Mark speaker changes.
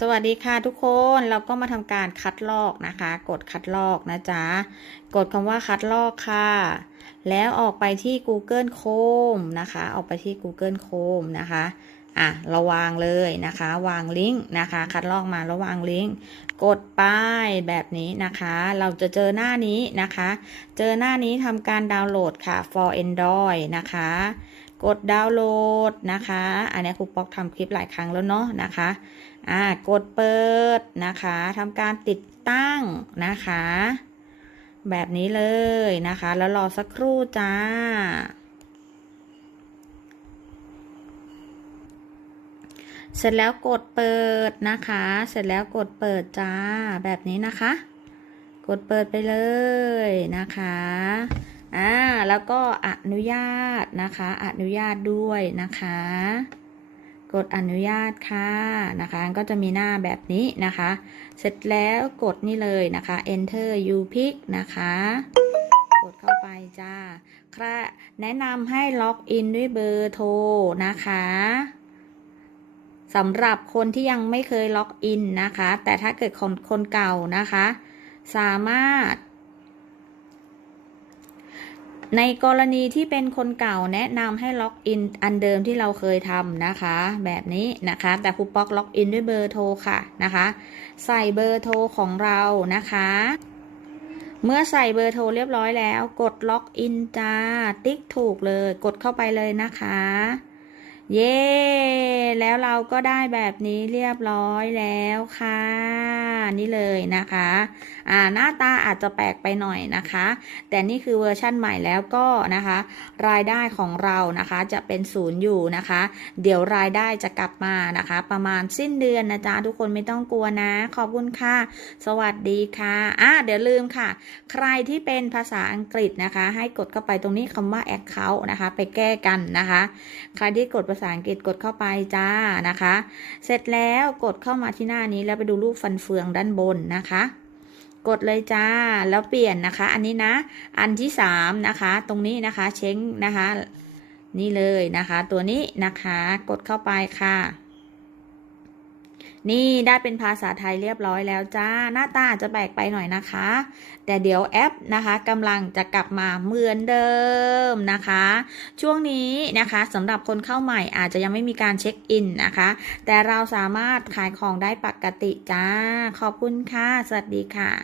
Speaker 1: สวัสดีค่ะทุกคนเราก็มาทำการคัดลอกนะคะ กดคัดลอกนะจ๊ะ กดคำว่าคัดลอกค่ะ แล้วออกไปที่ Google Chrome นะคะ ออกไปที่ Google Chrome นะคะอะเราวางเลยนะคะ วางลิงก์นะคะ คัดลอกมาแล้ววางลิงก์กดไปแบบนี้นะคะ เราจะเจอหน้านี้นะคะ เจอหน้านี้ทำการดาวน์โหลดค่ะ for Android นะคะ กดดาวน์โหลดนะคะ อันนี้ครูป๊อกทำคลิปหลายครั้งแล้วเนาะนะคะ อ่ากดเปิดนะคะทำการติดตั้งนะคะ แบบนี้เลยนะคะ แล้วรอสักครู่จ้า เสร็จแล้วกดเปิดนะคะ เสร็จแล้วกดเปิดจ้า แบบนี้นะคะ กดเปิดไปเลยนะคะ แล้วก็อนุญาตนะคะ อนุญาตด้วยนะคะ กดอนุญาตค่ะนะคะ ก็จะมีหน้าแบบนี้นะคะ เสร็จแล้วกดนี่เลยนะคะ enter youpick นะคะกดเข้าไปจ้าค่ะแนะนำให้ล็อกอินด้วยเบอร์โทรนะคะสำหรับคนที่ยังไม่เคยล็อกอินนะคะ แต่ถ้าเกิดคนคนเก่านะคะ สามารถ ในกรณีที่เป็นคนเก่าแนะนำให้ล็อกอินอันเดิมที่เราเคยทำนะคะ แบบนี้นะคะ แต่ครูป๊อกล็อกอินด้วยเบอร์โทรค่ะนะคะ ใส่เบอร์โทรของเรานะคะ เมื่อใส่เบอร์โทรเรียบร้อยแล้ว กดล็อกอินจ้า ติ๊กถูกเลย กดเข้าไปเลยนะคะ เย้ แล้วเราก็ได้แบบนี้เรียบร้อยแล้วค่ะ นี่เลยนะคะ อ่าหน้าตาอาจจะแปลกไปหน่อยนะคะ แต่นี่คือเวอร์ชั่นใหม่แล้วก็นะคะ รายได้ของเรานะคะจะเป็นศูนย์อยู่นะคะ เดี๋ยวรายได้จะกลับมานะคะ ประมาณสิ้นเดือนนะจ๊ะทุกคนไม่ต้องกลัวนะ ขอบคุณค่ะ สวัสดีค่ะ อ่าเดี๋ยวลืมค่ะ ใครที่เป็นภาษาอังกฤษนะคะ ให้กดเข้าไปตรงนี้คำว่า account นะคะ ไปแก้กันนะคะ ใครที่กดภาษาอังกฤษกดเข้าไปจ้านะคะ เสร็จแล้วกดเข้ามาที่หน้านี้แล้วไปดูรูปฟันเฟืองด้านบนนะคะ กดเลยจ้าแล้วเปลี่ยนนะคะ อันนี้นะ อันที่สามนะคะ ตรงนี้นะคะเช้งนะคะ นี่เลยนะคะ ตัวนี้นะคะ กดเข้าไปค่ะ นี่ได้เป็นภาษาไทยเรียบร้อยแล้วจ้า หน้าตาอาจจะแปลกไปหน่อยนะคะ แต่เดี๋ยวแอปนะคะกำลังจะกลับมาเหมือนเดิมนะคะ ช่วงนี้นะคะสำหรับคนเข้าใหม่อาจจะยังไม่มีการเช็คอินนะคะ แต่เราสามารถขายของได้ปกติจ้า ขอบคุณค่ะ สวัสดีค่ะ